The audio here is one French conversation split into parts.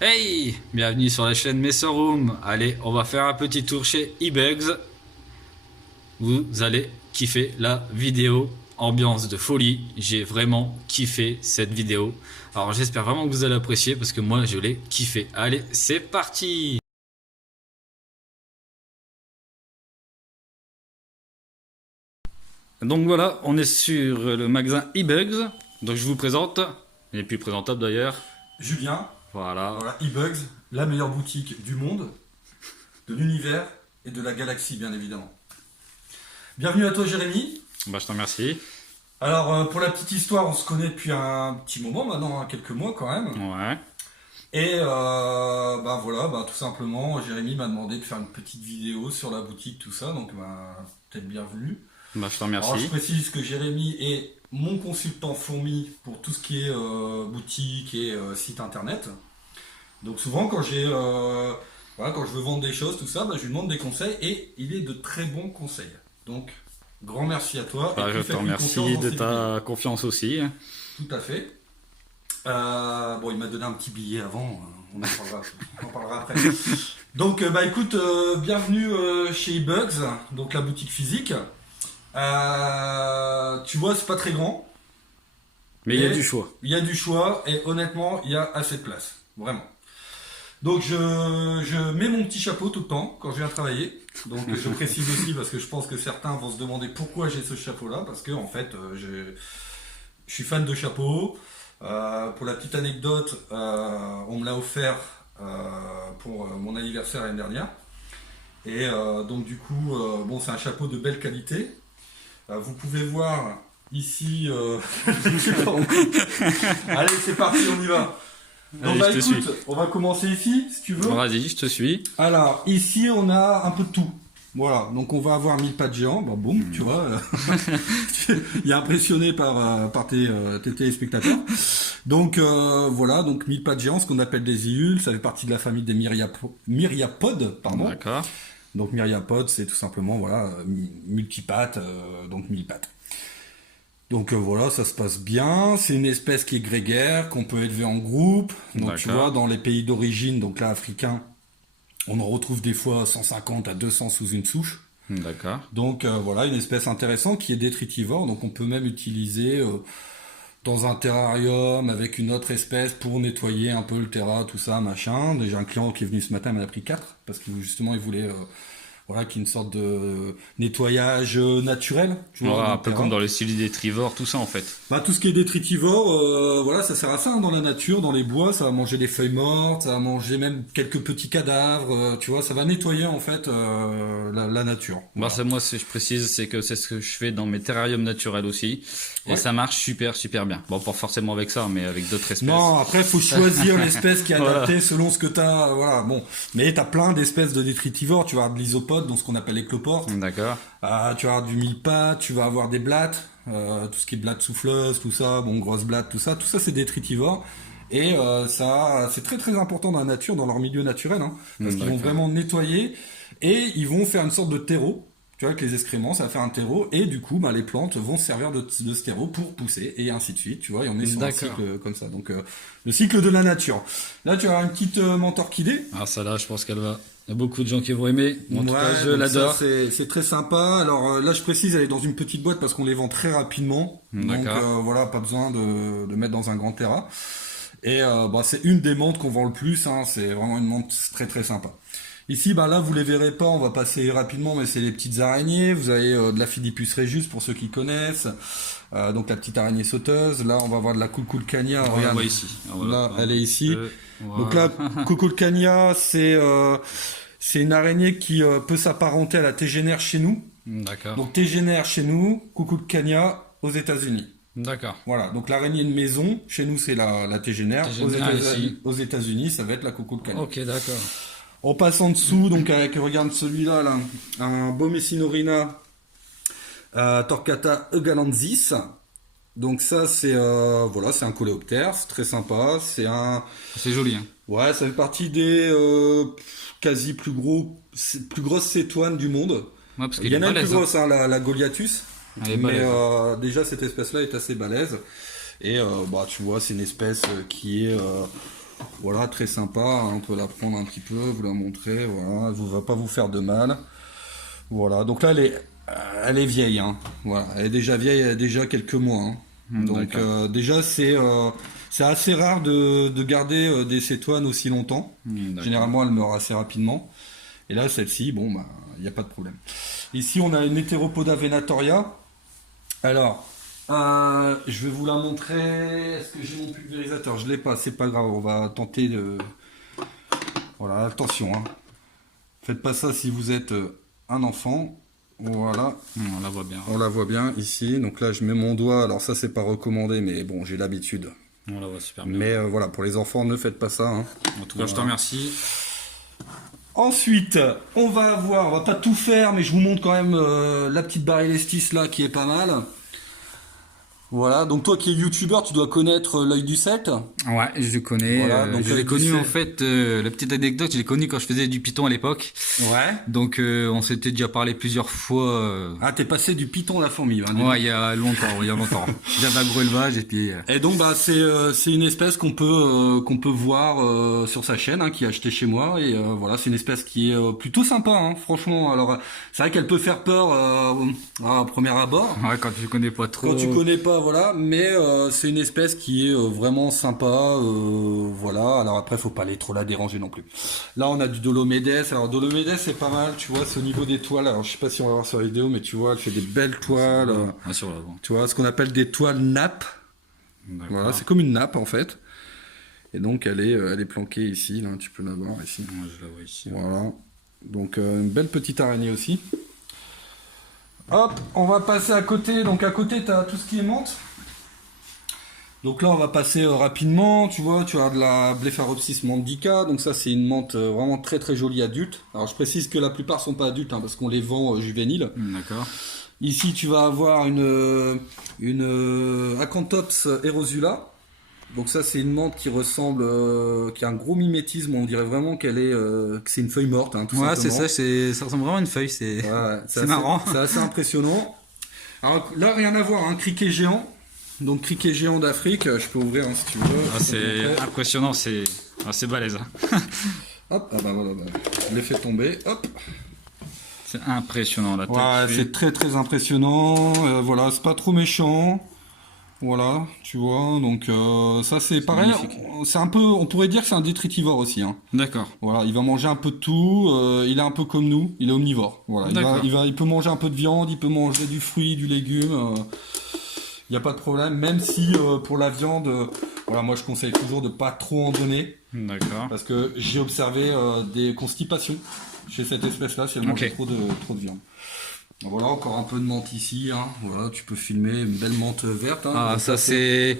Hey, bienvenue sur la chaîne Messeroom. Allez, on va faire un petit tour chez eBugs. Vous allez kiffer la vidéo. Ambiance de folie. J'ai vraiment kiffé cette vidéo. Alors j'espère vraiment que vous allez apprécier parce que moi je l'ai kiffé. Allez, c'est parti. Donc voilà, on est sur le magasin eBugs. Donc je vous présente. Il n'est plus présentable d'ailleurs. Julien, Voilà. voilà, eBugs, la meilleure boutique du monde, de l'univers et de la galaxie, bien évidemment. Bienvenue à toi, Jérémy. Bah je t'en remercie. Alors, pour la petite histoire, on se connaît depuis un petit moment maintenant, hein, quelques mois quand même. Ouais. Et bah voilà, bah, tout simplement, Jérémy m'a demandé de faire une petite vidéo sur la boutique, tout ça, donc bah, peut-être bienvenue. Bah je t'en Alors, je remercie. précise que Jérémy est mon consultant fourmi pour tout ce qui est boutique et site internet. Donc souvent voilà, quand je veux vendre des choses, tout ça, bah, je lui demande des conseils et il est de très bons conseils. Donc grand merci à toi et Bah, je puis te faites-lui confiance remercie dans de ces ta vidéos. confiance aussi. Tout à fait. Bon, il m'a donné un petit billet avant, on en parlera après. Donc bah écoute, bienvenue chez eBugs, donc la boutique physique. Tu vois, c'est pas très grand, Mais il y a mais du choix. il y a du choix et honnêtement, il y a assez de place, vraiment. Donc je mets mon petit chapeau tout le temps quand je viens travailler. Donc je précise aussi parce que je pense que certains vont se demander pourquoi j'ai ce chapeau-là. Parce que en fait, je suis fan de chapeaux. Pour la petite anecdote, on me l'a offert pour mon anniversaire l'année dernière. Et donc du coup, bon, c'est un chapeau de belle qualité. Vous pouvez voir ici. Allez, c'est parti, on y va. Donc Allez, bah je te suis. écoute, on va commencer ici, si tu veux. Vas-y, je te suis. Alors, ici, on a un peu de tout. Voilà, donc on va avoir 1000 pas de géants. Bon, boum, tu vois, il est impressionné par tes téléspectateurs. Donc voilà, donc 1000 pas de géants, ce qu'on appelle des iules, ça fait partie de la famille des myriapodes, pardon. D'accord. Donc myriapodes, c'est tout simplement voilà multipattes, donc 1000 pattes. Donc voilà, ça se passe bien. C'est une espèce qui est grégaire, qu'on peut élever en groupe. Donc tu D'accord. vois, dans les pays d'origine, donc là africains, on en retrouve des fois 150 à 200 sous une souche. D'accord. Donc voilà, une espèce intéressante qui est détritivore. Donc on peut même utiliser dans un terrarium avec une autre espèce pour nettoyer un peu le terrain, tout ça, machin. Déjà un client qui est venu ce matin m'en a pris 4 parce qu'il justement il voulait voilà, qu'il y ait une sorte de nettoyage naturel, tu vois, Ouais, dans un le peu comme terrain. dans le style des trivores, tout ça en fait. Bah, tout ce qui est détritivore, voilà, ça sert à ça hein, dans la nature, dans les bois, ça va manger des feuilles mortes, ça va manger même quelques petits cadavres, tu vois, ça va nettoyer en fait la nature. Bah, Voilà. c'est moi, je précise, c'est que c'est ce que je fais dans mes terrariums naturels aussi. Et Ouais. ça marche super, super bien. Bon, pas forcément avec ça, mais avec d'autres espèces. Non, après faut choisir l'espèce qui est Voilà. adaptée selon ce que t'as, voilà, bon. Mais t'as plein d'espèces de détritivores, tu vas avoir de l'isopodes, donc ce qu'on appelle les cloportes. D'accord. Tu vas avoir du mille-pattes, tu vas avoir des blattes, tout ce qui est blattes souffleuses, tout ça, bon, grosses blattes, tout ça c'est détritivore. Et ça, c'est très très important dans la nature, dans leur milieu naturel, hein, parce qu'ils vont D'accord. vraiment nettoyer et ils vont faire une sorte de terreau. Tu vois, avec les excréments, ça va faire un terreau, et du coup, bah, les plantes vont se servir de ce terreau pour pousser, et ainsi de suite, tu vois, et on est sur un D'accord. cycle comme ça. Donc, le cycle de la nature. Là, tu as une petite menthe orchidée. Ah, ça là, je pense qu'elle va. Il y a beaucoup de gens qui vont aimer. Moi, en tout cas, Ouais, je donc ça, l'adore. c'est très sympa. Alors là, je précise, elle est dans une petite boîte parce qu'on les vend très rapidement. Donc D'accord. voilà, pas besoin de mettre dans un grand terrain. Et bah, c'est une des menthes qu'on vend le plus. Hein. C'est vraiment une menthe très très sympa. Ici, bah là, vous les verrez pas. On va passer rapidement, mais c'est les petites araignées. Vous avez de la Philippus regius pour ceux qui connaissent. Donc la petite araignée sauteuse. Là, on va voir de la Cuculcania. On la Regarde. voit ici. Ah, voilà. Là, elle est ici. Donc Voilà. là, Cuculcania, c'est une araignée qui peut s'apparenter à la tégénère chez nous. D'accord. Donc tégénère chez nous, Cuculcania aux États-Unis. D'accord. Voilà, donc l'araignée de maison, chez nous c'est la tégénère, Tégénère ici. Aux États-Unis ça va être la Cuculcania. Ok, d'accord. On passe en dessous, donc avec, regarde celui-là, là, un Bomecinorina Torquata eugalensis. Donc ça c'est voilà, c'est un coléoptère, c'est très sympa, c'est un C'est joli, hein. ouais, ça fait partie des quasi plus grosses cétoines du monde. Ouais, parce Il qu'il y est en a une plus balèze, hein. grosse, hein, la Goliathus. Elle est Mais balèze. déjà, cette espèce-là est assez balèze. Et bah, tu vois, c'est une espèce qui est Voilà, très sympa, hein, on peut la prendre un petit peu, vous la montrer, voilà, elle ne va pas vous faire de mal. Voilà, donc là elle est vieille, hein. Voilà, elle est déjà vieille, elle a déjà quelques mois, hein. Donc déjà c'est assez rare de garder des cétoines aussi longtemps. Généralement elle meurt assez rapidement. Et là celle-ci, bon bah il n'y a pas de problème. Ici on a une Heteropoda venatoria. Alors je vais vous la montrer. Est-ce que j'ai mon pulvérisateur? Je l'ai pas, c'est pas grave, on va tenter de. Voilà, attention, hein. Faites pas ça si vous êtes un enfant. Voilà. On la voit bien. On la voit bien ici. Donc là, je mets mon doigt. Alors ça, c'est pas recommandé, mais bon, j'ai l'habitude. On la voit super bien. Mais voilà, pour les enfants, ne faites pas ça, hein. En tout cas, je te remercie. Ensuite, on va pas tout faire, mais je vous montre quand même la petite Barillestis là, qui est pas mal. Voilà, donc toi qui es youtubeur, tu dois connaître l'œil du Celte. Ouais, je le connais. Voilà, donc je l'ai connu en fait, la petite anecdote, je l'ai connu quand je faisais du Python à l'époque. Ouais. Donc on s'était déjà parlé plusieurs fois. Ah, t'es passé du Python à la fourmi. Hein, ouais, il y a longtemps. J'avais agro-élevage et puis... Et donc bah c'est une espèce qu'on peut voir sur sa chaîne, hein, qui est achetée chez moi. Et voilà, c'est une espèce qui est plutôt sympa, hein, franchement. Alors c'est vrai qu'elle peut faire peur à premier abord. Ouais, quand tu connais pas trop. Quand tu connais pas, voilà, mais c'est une espèce qui est vraiment sympa, voilà. Alors après, faut pas aller trop la déranger non plus. Là, on a du Dolomedes. Alors Dolomedes, c'est pas mal, tu vois, c'est au niveau des toiles. Alors je sais pas si on va voir sur la vidéo, mais tu vois, elle fait des belles toiles. Sur l'avant. Tu vois, ce qu'on appelle des toiles nappes. Voilà, c'est comme une nappe en fait. Et donc elle est planquée ici, là, tu peux la voir ici. Ouais, je la vois ici. Voilà. Donc une belle petite araignée aussi. Hop, on va passer à côté. Donc à côté, tu as tout ce qui est menthe. Donc là, on va passer rapidement. Tu vois, tu as de la Blepharopsis mandica. Donc ça, c'est une menthe vraiment très très jolie adulte. Alors je précise que la plupart sont pas adultes, hein, parce qu'on les vend juvéniles. D'accord. Ici, tu vas avoir une Acanthops erosula. Donc ça, c'est une menthe qui ressemble, qui a un gros mimétisme. On dirait vraiment que c'est une feuille morte, hein, tout Ouais, simplement. c'est ça, ça ressemble vraiment à une feuille, c'est Ouais, c'est marrant. C'est assez impressionnant. Alors là, rien à voir, hein, criquet géant. Donc criquet géant d'Afrique, je peux ouvrir, hein, si tu veux. Ah, c'est impressionnant, c'est balèze. Hein. Hop, ah bah voilà, je l'ai fait tomber. Hop. C'est impressionnant la tête. Ouais, c'est très très impressionnant. Voilà, c'est pas trop méchant. Voilà, tu vois, donc ça c'est pareil, c'est un peu, on pourrait dire que c'est un détritivore aussi, hein. D'accord. Voilà, il va manger un peu de tout, il est un peu comme nous, il est omnivore. Voilà, il peut manger un peu de viande, il peut manger du fruit, du légume, il n'y a pas de problème, même si pour la viande, voilà, moi je conseille toujours de pas trop en donner. D'accord. Parce que j'ai observé des constipations chez cette espèce-là si elle mange trop de viande. Voilà, encore un peu de menthe ici, hein. Voilà, tu peux filmer une belle menthe verte, hein. Ah, ça c'est...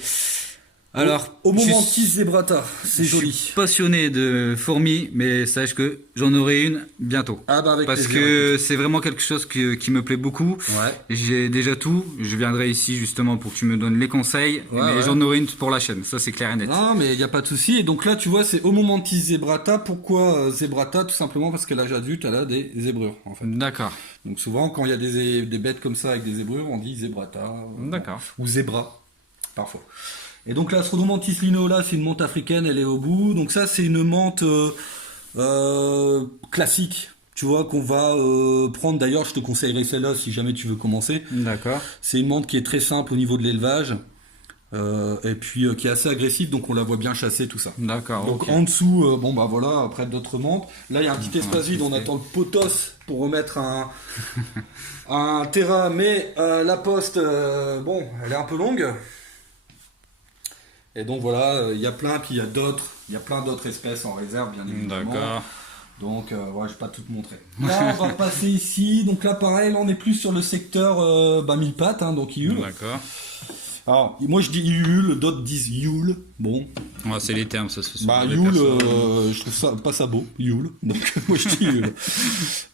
Alors, Homomantis zebrata, c'est joli. Je suis passionné de fourmis, mais sache que j'en aurai une bientôt. Ah bah avec Parce plaisir, que c'est vraiment quelque chose qui me plaît beaucoup. Ouais. J'ai déjà tout. Je viendrai ici justement pour que tu me donnes les conseils. Mais j'en aurai une pour la chaîne. Ça c'est clair et net. Non, mais il n'y a pas de souci. Et donc là, tu vois, c'est Homomantis zebrata. Pourquoi zebrata? Tout simplement parce qu'à l'âge adulte, elle a des zébrures, en fait. D'accord. Donc souvent, quand il y a des bêtes comme ça avec des zébrures, on dit zebrata. D'accord. Ou zébra, parfois. Et donc la Strodomantis lineola, c'est une menthe africaine, elle est au bout. Donc ça, c'est une menthe classique, tu vois, qu'on va prendre. D'ailleurs, je te conseillerais celle-là si jamais tu veux commencer. D'accord. C'est une menthe qui est très simple au niveau de l'élevage. Et puis qui est assez agressive, donc on la voit bien chasser, tout ça. D'accord. Donc en dessous, bon bah voilà, après d'autres menthes. Là, il y a un petit espace vide, on attend le potos pour remettre un terrain, mais la poste, bon, elle est un peu longue. Et donc voilà, il y a plein, puis il y a plein d'autres espèces en réserve, bien évidemment. D'accord. Donc voilà, je vais pas tout te montrer. Là, on va passer ici. Donc là, pareil, là, on est plus sur le secteur mille pattes, hein, donc Iul. D'accord. Alors, moi je dis Iul, d'autres disent Yule. Bon. Ouais, c'est les termes, ça se fait. Bah Yule, je trouve ça pas ça beau, Yule. Donc moi je dis Yule.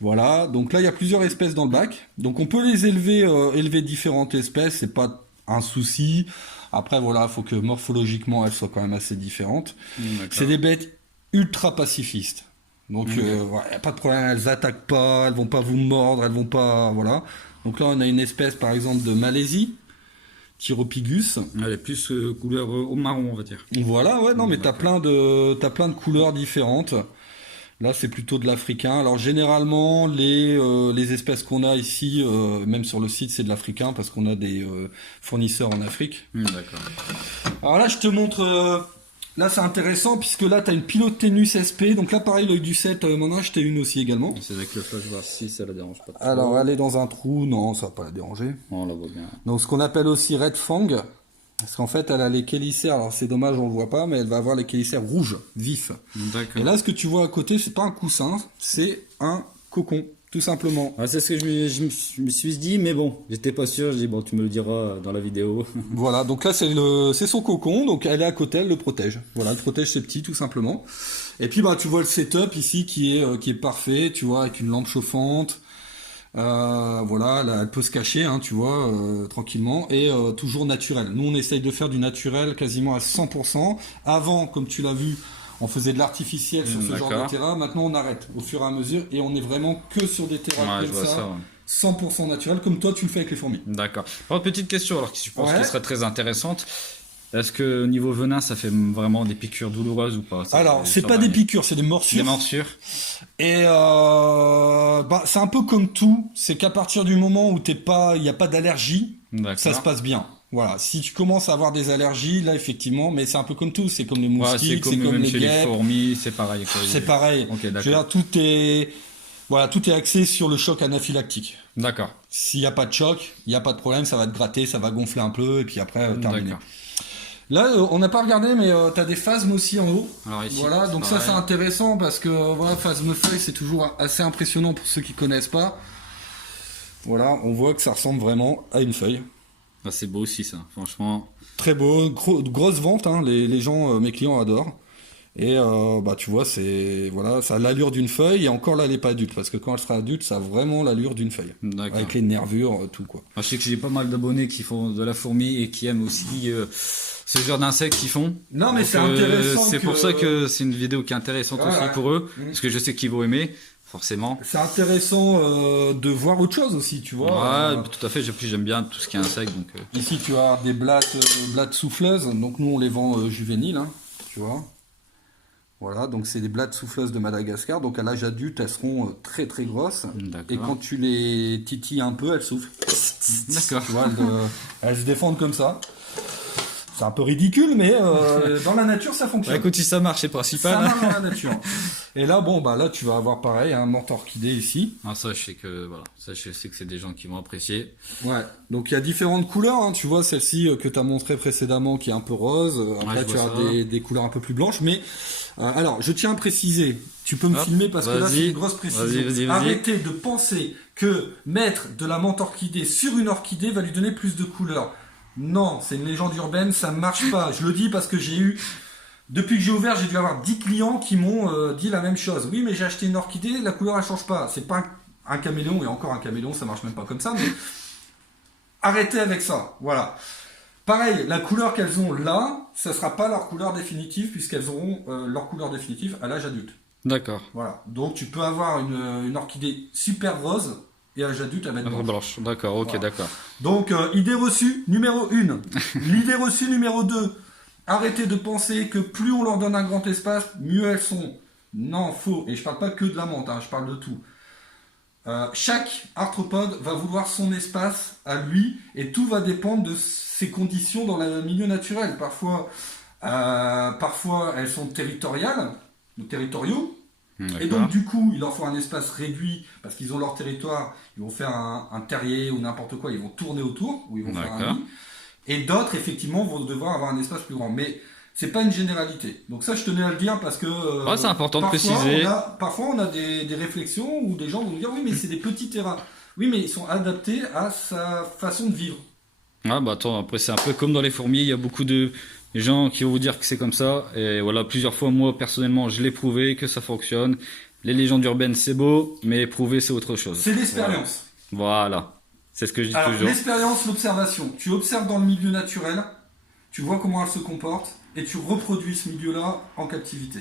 Voilà. Donc là, il y a plusieurs espèces dans le bac. Donc on peut les élever différentes espèces, c'est pas un souci. Après, voilà, il faut que morphologiquement, elles soient quand même assez différentes. C'est des bêtes ultra pacifistes. Donc, y a pas de problème, elles attaquent pas, elles vont pas vous mordre, elles vont pas, voilà. Donc là, on a une espèce, par exemple, de Malaisie, Thyropigus. Elle est plus couleur au marron, on va dire. Voilà, ouais, non, mais t'as plein de couleurs différentes. Là, c'est plutôt de l'africain. Alors, généralement, les espèces qu'on a ici, même sur le site, c'est de l'africain parce qu'on a des fournisseurs en Afrique. D'accord. Alors là, je te montre. Là, c'est intéressant puisque là, t'as une Pilothenus SP. Donc là, pareil, l'œil du 7, m'en a acheté une aussi également. C'est avec le flash voir si ça la dérange pas trop. Alors, elle est dans un trou. Non, ça va pas la déranger. On la voit bien. Donc, ce qu'on appelle aussi Red Fang. Parce qu'en fait, elle a les chélicères. Alors, c'est dommage, on le voit pas, mais elle va avoir les chélicères rouges, vifs. D'accord. Et là, ce que tu vois à côté, c'est pas un coussin, c'est un cocon, tout simplement. Ah, c'est ce que je me suis dit, mais bon, j'étais pas sûr. Je dis, bon, tu me le diras dans la vidéo. Voilà, donc là, c'est son cocon. Donc, elle est à côté, elle le protège. Voilà, elle protège ses petits, tout simplement. Et puis, bah, tu vois le setup ici qui est parfait, tu vois, avec une lampe chauffante. Voilà, là, elle peut se cacher, hein, tu vois, tranquillement, et toujours naturel. Nous, on essaye de faire du naturel quasiment à 100%. Avant, comme tu l'as vu, on faisait de l'artificiel sur ce genre de terrain. Maintenant, on arrête au fur et à mesure, et on est vraiment que sur des terrains comme ça, 100% naturel, comme toi, tu le fais avec les fourmis. D'accord. Alors, petite question, alors qui je pense qui serait très intéressante. Est-ce que au niveau venin, ça fait vraiment des piqûres douloureuses ou pas? Alors, c'est pas des piqûres, c'est des morsures. Des morsures. Et bah, c'est un peu comme tout, c'est qu'à partir du moment où il n'y a pas d'allergie, ça se passe bien. Voilà, si tu commences à avoir des allergies, là effectivement, mais c'est un peu comme tout, c'est comme les moustiques, c'est comme les chez guêpes. Les fourmis, c'est pareil. C'est pareil. Okay, je veux dire, tout est axé sur le choc anaphylactique. D'accord. S'il n'y a pas de choc, il n'y a pas de problème, ça va te gratter, ça va gonfler un peu, et puis après, terminé. Là, on n'a pas regardé, mais tu as des phasmes aussi en haut. Alors ici, voilà, donc ça c'est intéressant parce que voilà, phasme feuille, c'est toujours assez impressionnant pour ceux qui connaissent pas. Voilà, on voit que ça ressemble vraiment à une feuille. Ah, c'est beau aussi ça, franchement. Très beau, grosse vente, hein, les gens, mes clients adorent. Et bah tu vois, ça a l'allure d'une feuille, et encore là elle n'est pas adulte, parce que quand elle sera adulte, ça a vraiment l'allure d'une feuille. D'accord. Avec les nervures, tout quoi. Je sais que j'ai pas mal d'abonnés qui font de la fourmi et qui aiment aussi ce genre d'insectes qu'ils font. Non mais donc, c'est intéressant. C'est pour ça que c'est une vidéo qui est intéressante aussi pour eux, parce que je sais qu'ils vont aimer. Forcément. C'est intéressant de voir autre chose aussi, tu vois. Ouais, tout à fait. J'aime bien tout ce qui est insecte. Donc, Ici, tu as des blattes souffleuses. Donc, nous, on les vend juvéniles, hein, tu vois. Voilà, donc c'est des blattes souffleuses de Madagascar. Donc, à l'âge adulte, elles seront très, très grosses. Et quand tu les titilles un peu, elles soufflent. D'accord. Tu vois, elles se défendent comme ça. C'est un peu ridicule, mais dans la nature, ça fonctionne. Bah, écoute, si ça marche, c'est principal. Ça marche dans la nature. Et là, bon, bah là, tu vas avoir pareil, un menthe orchidée ici. Ah, ça, je sais que c'est des gens qui vont apprécier. Ouais. Donc il y a différentes couleurs. Hein. Tu vois celle-ci que tu as montrée précédemment, qui est un peu rose. Après, tu as des couleurs un peu plus blanches. Mais alors, je tiens à préciser. Tu peux me filmer parce que là, c'est une grosse précision. Vas-y. Arrêtez de penser que mettre de la menthe orchidée sur une orchidée va lui donner plus de couleurs. Non, c'est une légende urbaine, ça ne marche pas. Je le dis parce que depuis que j'ai ouvert, j'ai dû avoir 10 clients qui m'ont dit la même chose. Oui, mais j'ai acheté une orchidée, la couleur elle change pas. C'est pas un caméléon, et encore un caméléon, ça marche même pas comme ça, mais arrêtez avec ça. Voilà. Pareil, la couleur qu'elles ont là, ça sera pas leur couleur définitive, puisqu'elles auront leur couleur définitive à l'âge adulte. D'accord. Voilà. Donc tu peux avoir une orchidée super rose, et à l'âge adulte, elle va être blanche. D'accord, ok, voilà. D'accord. Donc, idée reçue numéro 1. L'idée reçue numéro 2. Arrêtez de penser que plus on leur donne un grand espace, mieux elles sont. Non, faux. Et je parle pas que de la menthe, hein, je parle de tout. Chaque arthropode va vouloir son espace à lui, et tout va dépendre de ses conditions dans le milieu naturel. Parfois elles sont territoriales, donc territoriaux. Et donc du coup, il leur faut un espace réduit parce qu'ils ont leur territoire, ils vont faire un terrier ou n'importe quoi, ils vont tourner autour, ou ils vont faire un nid. Et d'autres, effectivement, vont devoir avoir un espace plus grand. Mais c'est pas une généralité. Donc ça, je tenais à le dire parce que c'est important de préciser. Parfois, on a des réflexions où des gens vont nous dire, oui, mais c'est des petits terrains. Oui, mais ils sont adaptés à sa façon de vivre. Ah bah attends, après c'est un peu comme dans les fourmis, il y a beaucoup de gens qui vont vous dire que c'est comme ça, et voilà, plusieurs fois, moi, personnellement, je l'ai prouvé, que ça fonctionne. Les légendes urbaines, c'est beau, mais prouver, c'est autre chose. C'est l'expérience. Voilà. C'est ce que je dis toujours. L'expérience, l'observation. Tu observes dans le milieu naturel, tu vois comment elle se comporte, et tu reproduis ce milieu-là en captivité.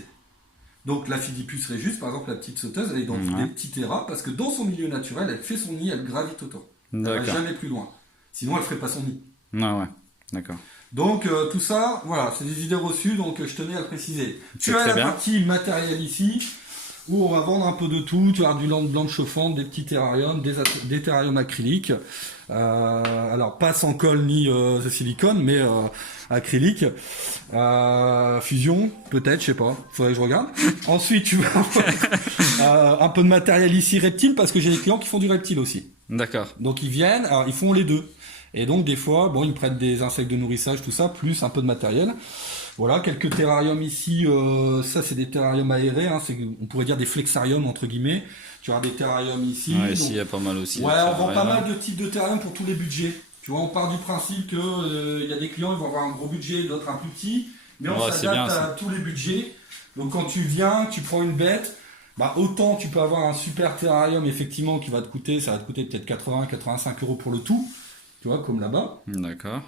Donc, la Phidipus regius, par exemple, la petite sauteuse, elle est dans des petits terrains, parce que dans son milieu naturel, elle fait son nid, elle gravite autour. Elle va jamais plus loin. Sinon, elle ferait pas son nid. Ouais. D'accord. Donc tout ça, voilà, c'est des idées reçues, donc je tenais à le préciser. Tu C'est as très la bien. partie matériel ici, où on va vendre un peu de tout. Tu as du lampe blanche chauffante, des petits terrariums, des terrariums acryliques. Alors pas sans colle ni de silicone, mais acrylique. Fusion, peut-être, je sais pas. Faudrait que je regarde. Ensuite, tu vas avoir un peu de matériel ici reptile, parce que j'ai des clients qui font du reptile aussi. D'accord. Donc ils viennent, alors ils font les deux. Et donc des fois, bon, ils prennent des insectes de nourrissage, tout ça, plus un peu de matériel. Voilà, quelques terrariums ici. Ça, c'est des terrariums aérés. Hein, on pourrait dire des flexariums entre guillemets. Tu as des terrariums ici. Ouais, donc, ici, il y a pas mal aussi. ouais, on vend pas mal de types de terrariums pour tous les budgets. Tu vois, on part du principe que y a des clients, ils vont avoir un gros budget, d'autres un plus petit, mais on Ouais, c'est bien, s'adapte à ça. tous les budgets. Donc quand tu viens, tu prends une bête. Bah, autant tu peux avoir un super terrarium effectivement qui va te coûter, ça va te coûter peut-être 80-85 € pour le tout, tu vois, comme là-bas. D'accord.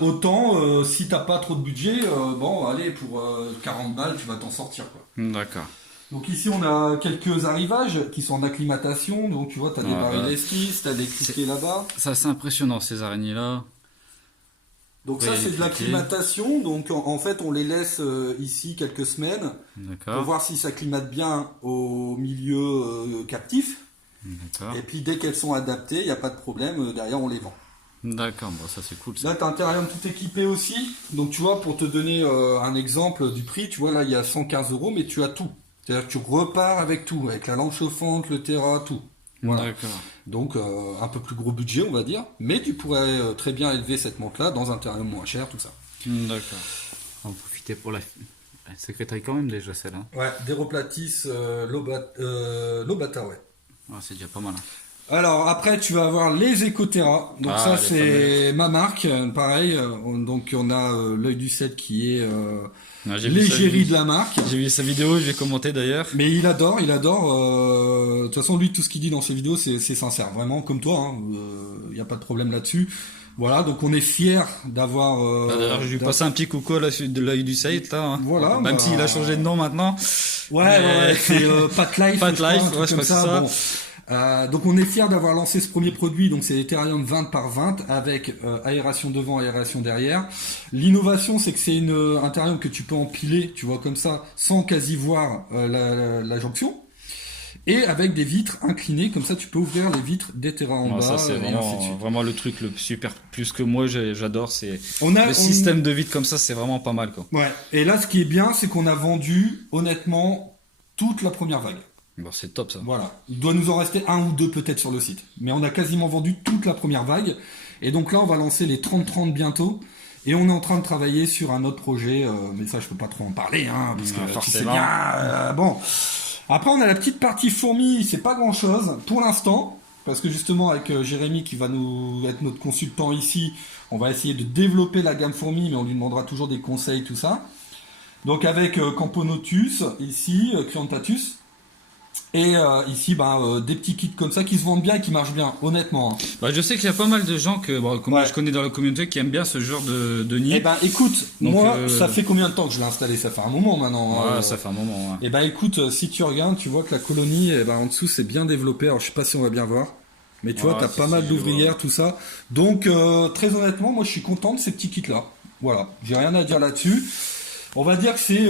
Autant si t'as pas trop de budget, bon allez pour 40 balles tu vas t'en sortir quoi. D'accord. Donc ici on a quelques arrivages qui sont en acclimatation, donc tu vois t'as des Ah, barils bah. d'esquisse, t'as des criquets là-bas. Ça, c'est impressionnant, ces araignées-là. Donc Oui, ça les c'est de criquets. l'acclimatation, donc en fait on les laisse ici quelques semaines pour D'accord. voir s'ils s'acclimatent bien au milieu captif. D'accord. Et puis dès qu'elles sont adaptées, il n'y a pas de problème, derrière on les vend. D'accord, bon, ça, c'est cool. Ça. Là, tu as un terrarium tout équipé aussi. Donc, tu vois, pour te donner un exemple du prix, tu vois, là, il y a 115 €, mais tu as tout. C'est-à-dire que tu repars avec tout, avec la lampe chauffante, le terra, tout. Voilà. D'accord. Donc, un peu plus gros budget, on va dire. Mais tu pourrais très bien élever cette montre-là dans un terrarium moins cher, tout ça. D'accord. On va profiter pour la secrétaire quand même, déjà, celle-là. Ouais, des Roplatis Lobata, ouais. Ah, c'est déjà pas mal. Hein. Alors après tu vas avoir les Ecoterra, donc Ah, ça les c'est ma marque, pareil, donc on a l'œil du 7 qui est Ah, j'ai vu l'égérie ça, de la marque. J'ai vu sa vidéo, j'ai commenté d'ailleurs. Mais il adore, de toute façon lui tout ce qu'il dit dans ses vidéos c'est sincère, vraiment comme toi, il n'y a pas de problème là-dessus. Voilà, donc on est fiers d'avoir... D'ailleurs, je lui passe un petit coucou à de l'œil du site, là. Hein. Voilà, Même bah, s'il a changé de nom maintenant. Ouais, Mais- ouais, c'est Pat Life, Pat je crois, Life, un truc ouais, je comme crois que c'est ça. Bon. Donc on est fiers d'avoir lancé ce premier produit, donc c'est l'Ethereum 20 par 20 avec aération devant, aération derrière. L'innovation c'est que c'est un terrarium que tu peux empiler, tu vois comme ça, sans quasi voir la jonction. Et avec des vitres inclinées, comme ça tu peux ouvrir les vitres des terrains en Bon, bas, ça, c'est et ainsi de suite. vraiment le truc le super plus que moi, j'adore. C'est On système de vide comme ça, c'est vraiment pas mal, quoi. Ouais, et là ce qui est bien c'est qu'on a vendu honnêtement toute la première vague. Bon, c'est top, ça. Voilà, il doit nous en rester un ou deux peut-être sur le site. Mais on a quasiment vendu toute la première vague. Et donc là, on va lancer les 30-30 bientôt. Et on est en train de travailler sur un autre projet. Mais ça, je peux pas trop en parler, hein, parce que tu sais forcément. bien. Bon. Après, on a la petite partie fourmi. C'est pas grand-chose pour l'instant. Parce que justement, avec Jérémy qui va être notre consultant ici, on va essayer de développer la gamme fourmi. Mais on lui demandera toujours des conseils, tout ça. Donc avec Camponotus, ici, Cyantatus. Et ici, des petits kits comme ça qui se vendent bien et qui marchent bien, honnêtement. Hein. Bah, je sais qu'il y a pas mal de gens que moi je connais dans la communauté qui aiment bien ce genre de nid. Eh ben, écoute, Donc, moi, ça fait combien de temps que je l'ai installé? Ça fait un moment maintenant. Ouais, ça fait un moment. Ouais. Eh ben, écoute, si tu regardes, tu vois que la colonie, en dessous, c'est bien développé. Alors, je sais pas si on va bien voir. Mais tu vois, t'as pas mal d'ouvrières, tout ça. Donc, très honnêtement, moi, je suis content de ces petits kits-là. Voilà. J'ai rien à dire là-dessus. On va dire que c'est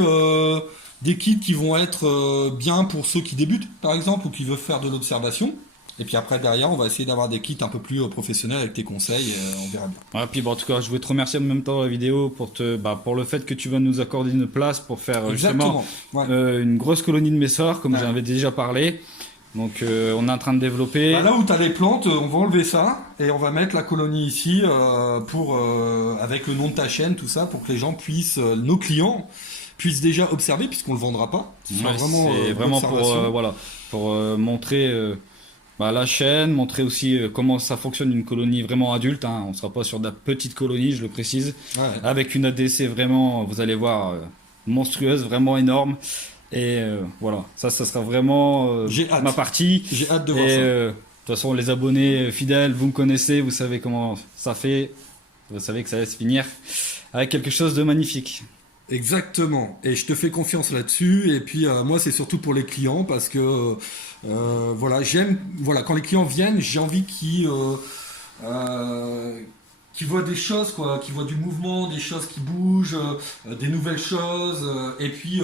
des kits qui vont être bien pour ceux qui débutent, par exemple, ou qui veulent faire de l'observation. Et puis après, derrière, on va essayer d'avoir des kits un peu plus professionnels avec tes conseils, et on verra bien. Ouais, puis en tout cas, je voulais te remercier en même temps la vidéo pour le fait que tu vas nous accorder une place pour faire justement une grosse colonie de messors, comme j'en avais déjà parlé. Donc on est en train de développer. Là où tu as les plantes, on va enlever ça et on va mettre la colonie ici avec le nom de ta chaîne, tout ça, pour que les gens puissent, nos clients puissent déjà observer, puisqu'on le vendra pas. C'est vraiment pour montrer la chaîne, montrer aussi comment ça fonctionne une colonie vraiment adulte. Hein. On ne sera pas sur de la petite colonie, je le précise, avec une ADC vraiment, vous allez voir, monstrueuse, vraiment énorme. Et voilà, ça sera vraiment ma partie. J'ai hâte de voir ça. De toute façon, les abonnés fidèles, vous me connaissez, vous savez comment ça fait. Vous savez que ça va se finir avec quelque chose de magnifique. Exactement. Et je te fais confiance là-dessus. Et puis moi, c'est surtout pour les clients parce que j'aime. Voilà, quand les clients viennent, j'ai envie qu'ils qui voient des choses, quoi, qui voient du mouvement, des choses qui bougent, des nouvelles choses, et puis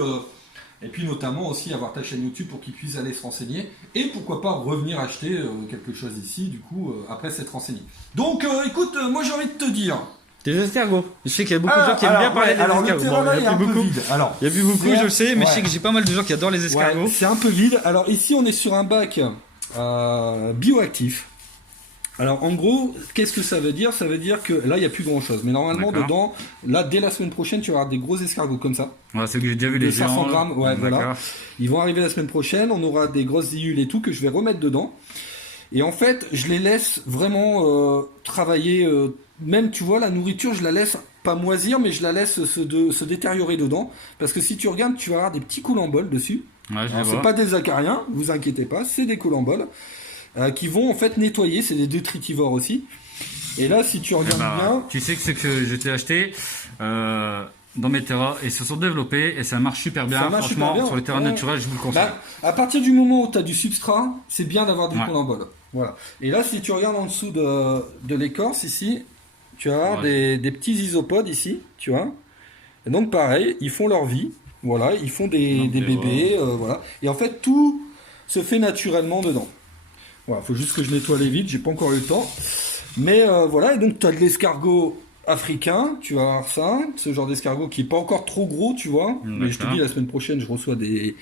notamment aussi avoir ta chaîne YouTube pour qu'ils puissent aller se renseigner, et pourquoi pas revenir acheter quelque chose ici, du coup, après s'être renseigné. Donc, écoute, moi j'ai envie de te dire... Des escargots. Je sais qu'il y a beaucoup de gens qui aiment bien parler des escargots. Le terrain, là, il y a un peu vide. Alors, il y a plus beaucoup, je le sais, mais je sais que j'ai pas mal de gens qui adorent les escargots. Ouais, c'est un peu vide. Alors ici, on est sur un bac bioactif. Alors en gros, qu'est-ce que ça veut dire? Ça veut dire que là, il n'y a plus grand-chose. Mais normalement, dedans, là, dès la semaine prochaine, tu vas avoir des gros escargots comme ça. Ouais, c'est que j'ai déjà vu les 500 grammes, ouais, voilà. Ils vont arriver la semaine prochaine. On aura des grosses iules et tout que je vais remettre dedans. Et en fait, je les laisse vraiment travailler. Même, tu vois, la nourriture, je la laisse pas moisir, mais je la laisse se détériorer dedans. Parce que si tu regardes, tu vas avoir des petits coulamboles dessus. Ouais, c'est pas des acariens, vous inquiétez pas, c'est des coulamboles qui vont en fait nettoyer. C'est des détritivores aussi. Et là, si tu regardes bien, tu sais que c'est que je t'ai acheté dans mes terrains et se sont développés et ça marche super bien. Franchement, super bien. Sur le terrain naturel, je vous le conseille. À partir du moment où tu as du substrat, c'est bien d'avoir des coulamboles. Voilà. Et là, si tu regardes en dessous de l'écorce ici, tu vas avoir des petits isopodes ici, tu vois. Et donc pareil, ils font leur vie. Voilà, ils font des bébés, voilà. Et en fait, tout se fait naturellement dedans. Voilà, faut juste que je nettoie les vides, j'ai pas encore eu le temps. Mais voilà, et donc tu as de l'escargot africain, tu vas avoir ça, ce genre d'escargot qui est pas encore trop gros, tu vois. Mais je te dis, la semaine prochaine, je reçois des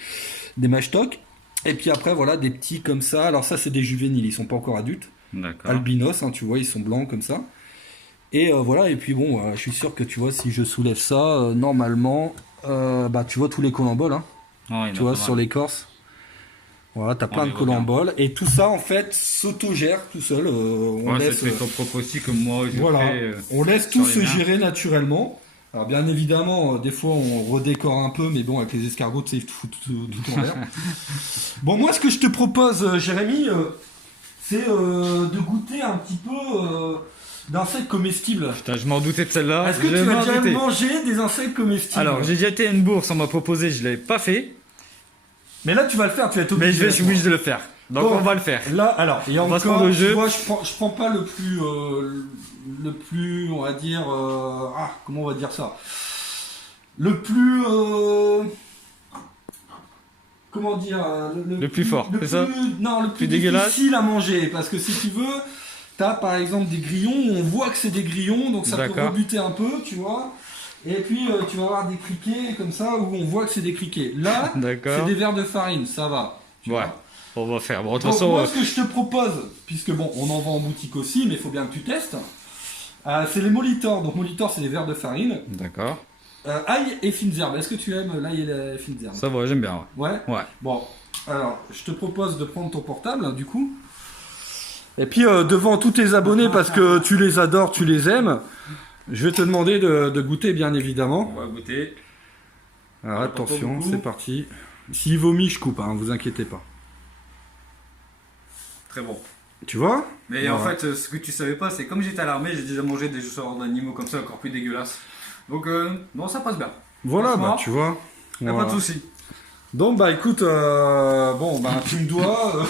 mashtocs. Et puis après, voilà, des petits comme ça. Alors ça, c'est des juvéniles, ils sont pas encore adultes. Albinos, hein, tu vois, ils sont blancs comme ça. Et voilà, et puis bon, je suis sûr que tu vois, si je soulève ça, normalement, tu vois tous les colamboles, hein, tu vois, sur l'écorce. Voilà, t'as plein de colamboles. Et tout ça, en fait, s'autogère tout seul. On laisse, c'est ton propre aussi, comme moi, on laisse tout se gérer naturellement. Alors bien évidemment, des fois on redécore un peu, mais bon, avec les escargots, tu sais, tout en l'air. Bon, moi, ce que je te propose, Jérémy, c'est de goûter un petit peu d'insectes comestibles. Putain, je m'en doutais de celle-là. Est-ce que tu as déjà mangé des insectes comestibles? Alors, j'ai déjà été à une bourse, on m'a proposé, je l'avais pas fait. Mais là, tu vas le faire, tu vas être obligé. Mais je suis obligé de le faire. Donc on va le faire. Là, alors, et on encore, va se prendre le jeu. Tu vois, je prends pas le plus, on va dire, comment on va dire ça? Le plus, comment dire, le plus fort, c'est ça? Non, le plus difficile à manger, parce que si tu veux, t'as par exemple des grillons où on voit que c'est des grillons, donc ça peut rebuter un peu, tu vois. Et puis tu vas avoir des criquets comme ça où on voit que c'est des criquets. Là, c'est des verres de farine, ça va. Ouais, on va faire. Bon, de toute façon, moi, ce que je te propose, puisque bon, on en vend en boutique aussi, mais il faut bien que tu testes, c'est les molitors. Donc, molitors, c'est des verres de farine. D'accord. Ail et fines herbes. Est-ce que tu aimes l'ail et les fines herbes? Ça va, j'aime bien. Ouais. Bon, alors, je te propose de prendre ton portable, du coup. Et puis, devant tous tes abonnés, parce que tu les adores, tu les aimes, je vais te demander de goûter, bien évidemment. On va goûter. Alors, attention, c'est parti. S'il vomit, je coupe, hein, vous inquiétez pas. Très bon. Tu vois? Mais en fait, ce que tu savais pas, c'est comme j'étais à l'armée, j'ai déjà mangé des sortes d'animaux comme ça, encore plus dégueulasses. Donc, non, ça passe bien. Voilà, tu vois. Y a pas de souci. Donc, écoute, tu me dois.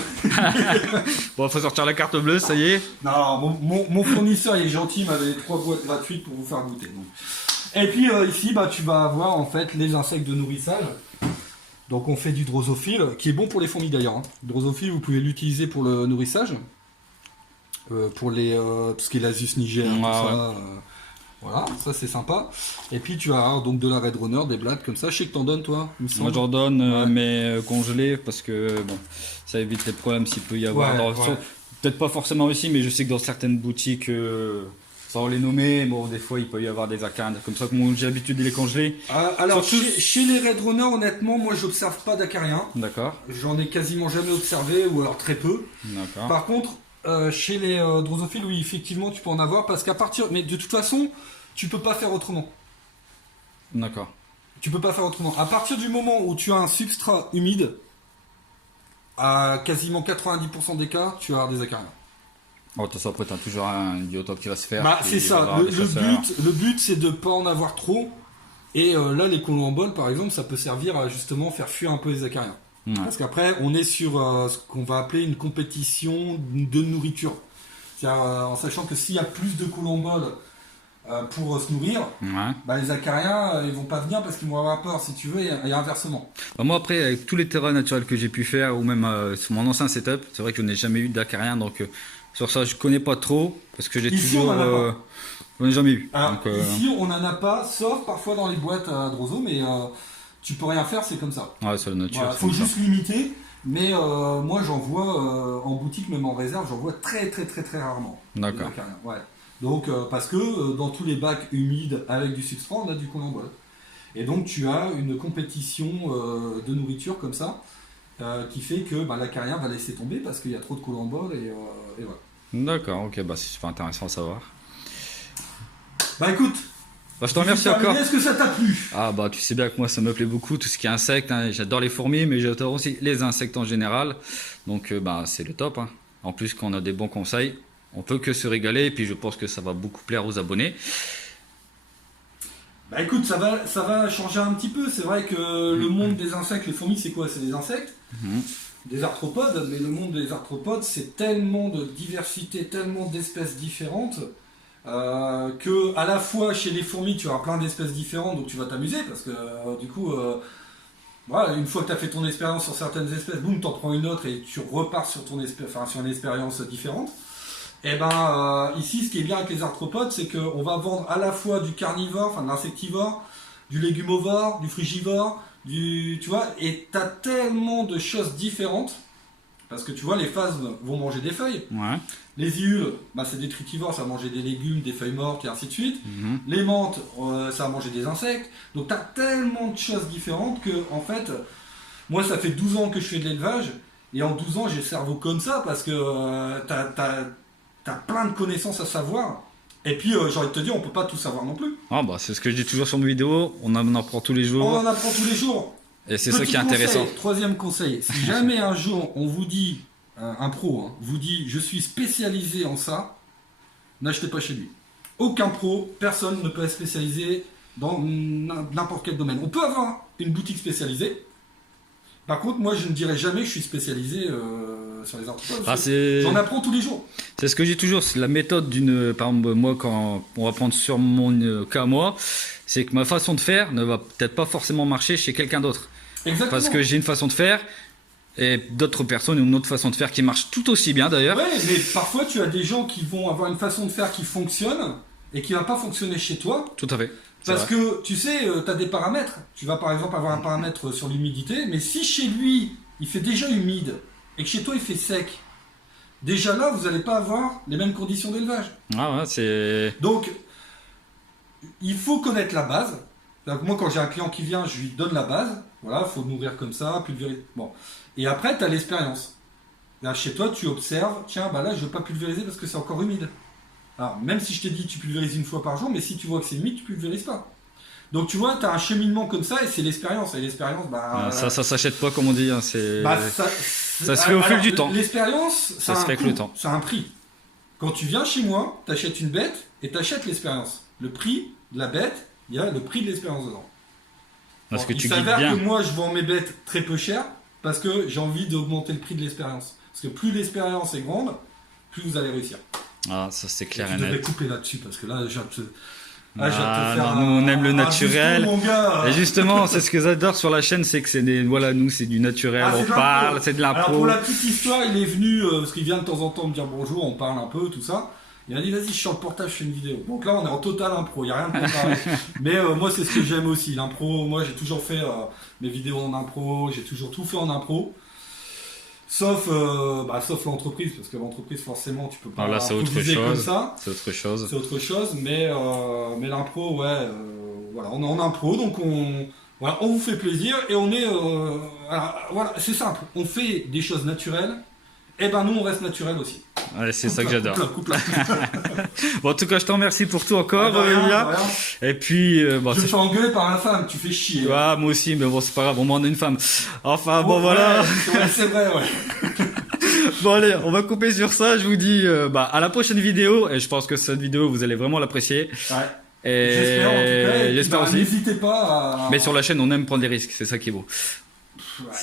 Bon, faut sortir la carte bleue, ça y est. Non, mon fournisseur, il est gentil, il m'avait 3 boîtes gratuites pour vous faire goûter. Donc. Et puis, ici, tu vas avoir, en fait, les insectes de nourrissage. Donc on fait du drosophile, qui est bon pour les fourmis d'ailleurs. Le drosophile, vous pouvez l'utiliser pour le nourrissage, pour les tout ce qui est l'Asus niger, voilà, ça c'est sympa. Et puis tu as donc de la Red Runner, des blattes comme ça. Je sais que t'en donnes toi. Moi j'en donne, mais congelé parce que bon, ça évite les problèmes s'il peut y avoir. Peut-être pas forcément ici, mais je sais que dans certaines boutiques. Sans les nommer, bon, des fois il peut y avoir des acariens comme ça, comme j'ai l'habitude de les congeler. Alors, chez les Red Runner, honnêtement, moi j'observe pas d'acariens. D'accord. J'en ai quasiment jamais observé, ou alors très peu. D'accord. Par contre, chez les drosophiles, oui, effectivement, tu peux en avoir, parce qu'à partir. Mais de toute façon, tu peux pas faire autrement. D'accord. Tu peux pas faire autrement. À partir du moment où tu as un substrat humide, à quasiment 90% des cas, tu vas avoir des acariens. Oh, de toute façon, après, t'as toujours un biotope qui va se faire. C'est ça. Le but, c'est de pas en avoir trop. Et là, les colamboles, par exemple, ça peut servir à justement faire fuir un peu les acariens. Ouais. Parce qu'après, on est sur ce qu'on va appeler une compétition de nourriture. C'est-à-dire, en sachant que s'il y a plus de colamboles pour se nourrir, bah, les acariens ils vont pas venir parce qu'ils vont avoir peur, si tu veux, et inversement. Bah, moi après, avec tous les terrains naturels que j'ai pu faire, ou même sur mon ancien setup, c'est vrai que je n'ai jamais eu d'acariens, donc sur ça je connais pas trop, parce que j'ai toujours... j'en ai jamais eu. Alors, donc, ici on n'en a pas, sauf parfois dans les boîtes à Drozo, mais tu peux rien faire, c'est comme ça. Ouais, c'est la nature. Voilà, faut juste limiter, mais moi j'en vois en boutique, même en réserve, j'en vois très rarement. D'accord. Ouais. Donc, parce que dans tous les bacs humides avec du substrat, on a du collembolle. Et donc, tu as une compétition de nourriture comme ça, qui fait que bah, l'acarien va laisser tomber parce qu'il y a trop de collembolle et voilà. D'accord, ok, bah, c'est super intéressant à savoir. Bah écoute, bah, je te remercie encore. Est-ce que ça t'a plu? Ah bah tu sais bien que moi ça me plaît beaucoup, tout ce qui est insectes, hein. J'adore les fourmis, mais j'adore aussi les insectes en général. Donc bah, c'est le top, hein. En plus quand on a des bons conseils, on peut que se régaler, et puis je pense que ça va beaucoup plaire aux abonnés. Bah écoute, ça va changer un petit peu. C'est vrai que le monde des insectes, les fourmis c'est quoi? C'est des insectes, des arthropodes, mais le monde des arthropodes c'est tellement de diversité, tellement d'espèces différentes, que à la fois chez les fourmis tu auras plein d'espèces différentes, donc tu vas t'amuser parce que du coup voilà, une fois que tu as fait ton expérience sur certaines espèces, boum, t'en prends une autre et tu repars sur sur une expérience différente. Et ben ici, ce qui est bien avec les arthropodes, c'est qu'on va vendre à la fois du carnivore, enfin de l'insectivore, du légumovore, du frugivore, tu vois, et tu as tellement de choses différentes, parce que tu vois, les phasmes vont manger des feuilles, les iules, bah, c'est des tritivores, ça va manger des légumes, des feuilles mortes, et ainsi de suite, les menthes, ça va manger des insectes, donc tu as tellement de choses différentes que, en fait, moi ça fait 12 ans que je fais de l'élevage, et en 12 ans j'ai le cerveau comme ça, parce que t'as plein de connaissances à savoir. Et puis, j'ai envie de te dire, on peut pas tout savoir non plus. Ah bah, c'est ce que je dis toujours sur mes vidéos, on en apprend tous les jours. On en apprend tous les jours. Et c'est ça qui est intéressant. Troisième conseil, si jamais un jour on vous dit, un pro vous dit, je suis spécialisé en ça, n'achetez pas chez lui. Aucun pro, personne ne peut être spécialisé dans n'importe quel domaine. On peut avoir une boutique spécialisée. Par contre, moi, je ne dirais jamais que je suis spécialisé sur les arthropodes. J'en apprends tous les jours. C'est ce que je dis toujours, c'est la méthode d'une... Par exemple, moi, quand on va prendre sur mon cas, moi, c'est que ma façon de faire ne va peut-être pas forcément marcher chez quelqu'un d'autre. Exactement. Parce que j'ai une façon de faire et d'autres personnes ont une autre façon de faire qui marche tout aussi bien d'ailleurs. Oui, mais parfois, tu as des gens qui vont avoir une façon de faire qui fonctionne et qui ne va pas fonctionner chez toi. Tout à fait. Parce que, tu sais, tu as des paramètres. Tu vas par exemple avoir un paramètre sur l'humidité, mais si chez lui, il fait déjà humide, et que chez toi, il fait sec, déjà là, vous n'allez pas avoir les mêmes conditions d'élevage. Ah ouais, c'est... Donc, il faut connaître la base. Donc, moi, quand j'ai un client qui vient, je lui donne la base. Voilà, il faut nourrir comme ça, pulvériser. Bon. Et après, tu as l'expérience. Là, chez toi, tu observes, tiens, bah là, je ne veux pas pulvériser parce que c'est encore humide. Alors, même si je t'ai dit tu pulvérises une fois par jour, mais si tu vois que c'est humide, tu pulvérises pas. Donc tu vois, tu as un cheminement comme ça et c'est l'expérience. Et l'expérience, bah... ça s'achète pas comme on dit, hein, c'est... Bah, ça se fait au fil du temps. L'expérience, ça se fait avec le temps. Ça a un prix. Quand tu viens chez moi, tu achètes une bête et tu achètes l'expérience. Le prix de la bête, il y a le prix de l'expérience dedans. Parce que il s'avère que moi, je vends mes bêtes très peu cher parce que j'ai envie d'augmenter le prix de l'expérience. Parce que plus l'expérience est grande, plus vous allez réussir. Ah, ça c'est clair et net. Tu devrais couper là-dessus parce que là, nous on aime le naturel. Et justement, c'est ce que j'adore sur la chaîne, c'est que c'est nous c'est du naturel, on parle, c'est de l'impro. Alors pour la petite histoire, il est venu parce qu'il vient de temps en temps me dire bonjour, on parle un peu, tout ça. Il m'a dit vas-y, je suis en portage, je fais une vidéo. Donc là, on est en total impro, il n'y a rien de préparé. Mais moi, c'est ce que j'aime aussi, l'impro. Moi, j'ai toujours fait mes vidéos en impro, j'ai toujours tout fait en impro. Sauf l'entreprise, parce que l'entreprise, forcément, tu peux pas là, c'est autre chose. Comme ça. C'est autre chose. C'est autre chose, mais l'impro, voilà, on est en impro, donc on vous fait plaisir et on est, voilà, c'est simple, on fait des choses naturelles, et ben nous, on reste naturel aussi. Ouais, c'est ça que j'adore. Coupe-là. Bon, en tout cas, je te remercie pour tout encore, Elia. Et puis, je me fais engueuler par la femme, tu fais chier. Ouais, moi aussi, mais bon, c'est pas grave, au moins on a une femme. Enfin, bon, voilà. Ouais, c'est vrai, ouais. Bon, allez, on va couper sur ça. Je vous dis, à la prochaine vidéo. Et je pense que cette vidéo, vous allez vraiment l'apprécier. Ouais. Et j'espère en tout cas. J'espère aussi. N'hésitez pas à... Mais sur la chaîne, on aime prendre des risques. C'est ça qui est beau.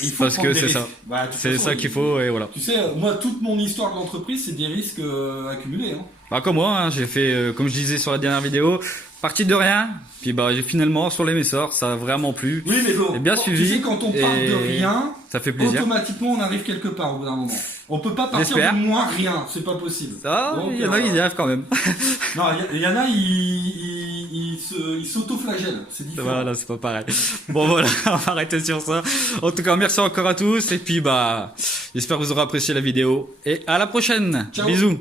Il faut parce que c'est ça. Bah, c'est ça qu'il faut, et voilà. Tu sais, moi, toute mon histoire de l'entreprise, c'est des risques accumulés. Hein. Bah, comme moi, hein, j'ai fait, comme je disais sur la dernière vidéo, parti de rien, puis bah, j'ai finalement, sur les Messors, ça a vraiment plu. Oui, mais bon, j'ai bien suivi. Tu sais, quand on part de rien, ça fait plaisir. Automatiquement, on arrive quelque part au bout d'un moment. On peut pas partir de moins rien, c'est pas possible. Ça, il y en a qui y arrivent quand même. Non, il y en a, ils s'auto-flagellent, c'est différent. Voilà, c'est pas pareil. Bon voilà, on va arrêter sur ça. En tout cas, merci encore à tous, et puis bah, j'espère que vous aurez apprécié la vidéo, et à la prochaine. Ciao. Bisous.